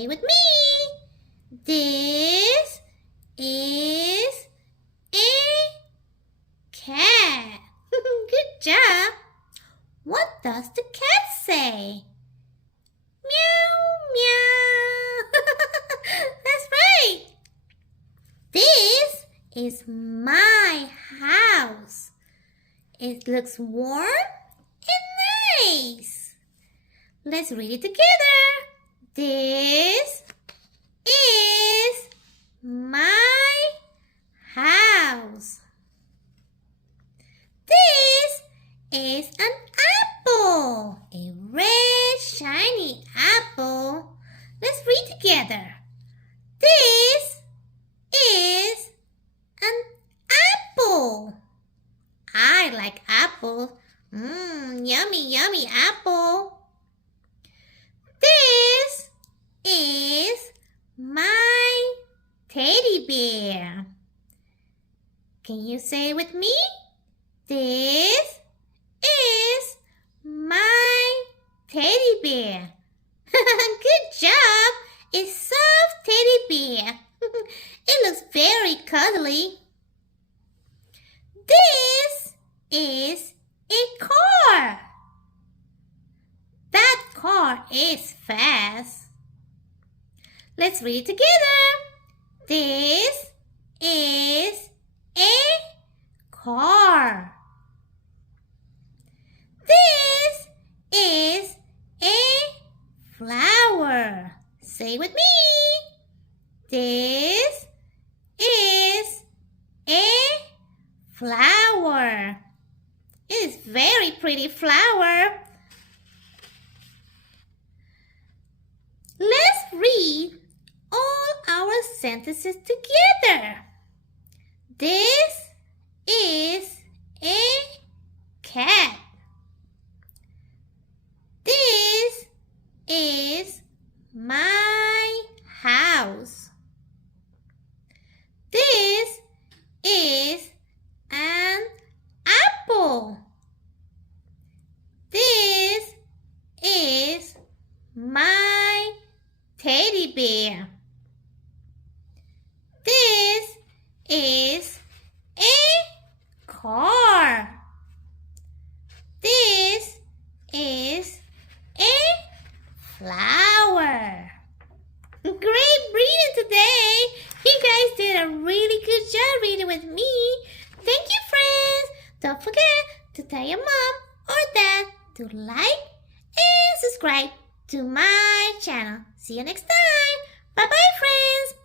Say with me. This is a cat. Good job. What does the cat say? Meow, meow. That's right. This is my house. It looks warm and nice. Let's read it together. This is my house. This is an apple, a red shiny apple. Let's read together. This is an apple. I like apples. Yummy, yummy apple. This is my teddy bear. Can you say it with me? This is my teddy bear. Good job. It's soft teddy bear. It looks very cuddly. This is a car. That car is fast. Let's read it together. This is a car. This is a flower. Say with me. This is a flower. It is very pretty flower. Let's read all our sentences together. This is a cat. This is my house. This is an apple. This is my teddy bear. This is a car. This is a flower. Great reading today. You guys did a really good job reading with me. Thank you, friends. Don't forget to tell your mom or dad to like and subscribe to my channel. See you next time. Bye-bye, friends.